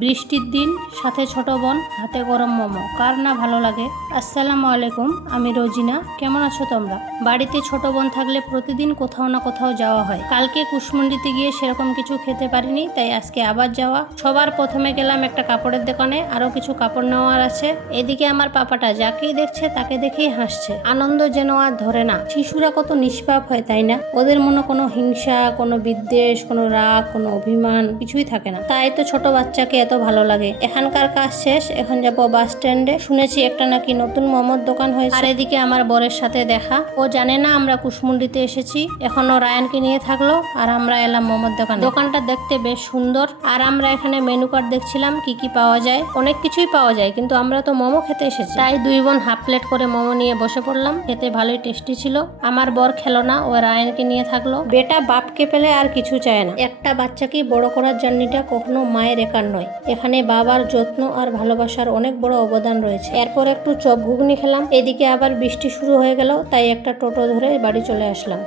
বৃষ্টির দিন, সাথে ছোট বোন, হাতে গরম মোমো, কার না ভালো লাগে। আসসালামু আলাইকুম, আমি রোজিনা। কেমন আছো তোমরা? বাড়িতে ছোট বোন থাকলে প্রতিদিন কোথাও না কোথাও যাওয়া হয়। কালকে কুশমন্ডিতে গিয়ে সেরকম কিছু খেতে পারিনি, তাই আজকে আবার যাওয়া। সবার প্রথমে গেলাম একটা কাপড়ের দোকানে, আরো কিছু কাপড় নেওয়ার আছে। এদিকে আমার পাপাটা যাকেই দেখছে তাকে দেখেই হাসছে। আনন্দ যেন আর ধরে না। শিশুরা কত নিষ্পাপ হয়, তাই না? ওদের মনে কোনো হিংসা, কোনো বিদ্বেষ, কোনো রাগ, কোনো অভিমান কিছুই থাকে না। তাই তো ছোট বাচ্চাকে এত ভালো লাগে। এখানকার কাজ শেষ, এখন যাবো বাস স্ট্যান্ডে। শুনেছি একটা নাকি নতুন মোমোর দোকান হয়েছে। আর এদিকে আমার বরের সাথে দেখা। ও জানে না আমরা কুশমন্ডিতে এসেছি। এখনো রায়ানকে নিয়ে থাকলো আর আমরা এলাম মোমোর দোকানে। দোকানটা দেখতে বেশ সুন্দর। আর আমরা এখানে মেনু কার্ড দেখছিলাম কি কি পাওয়া যায়। অনেক কিছুই পাওয়া যায়, কিন্তু আমরা তো মোমো খেতে এসেছি, তাই দুই বোন হাফ প্লেট করে মোমো নিয়ে বসে পড়লাম। খেতে ভালোই টেস্টি ছিল। আমার বর খেলো না, ও রায়ানকে নিয়ে থাকলো। বেটা বাপকে পেলে আর কিছু চায় না। একটা বাচ্চাকে বড় করার জার্নিটা কখনো মায়ের একার নয়। এখানে বাবার যত্ন আর ভালোবাসার অনেক বড় অবদান রয়েছে। এরপর একটু চপ ঘুগনি খেলাম। এদিকে আবার বৃষ্টি শুরু হয়ে গেল, তাই একটা টোটো ধরে বাড়ি চলে আসলাম।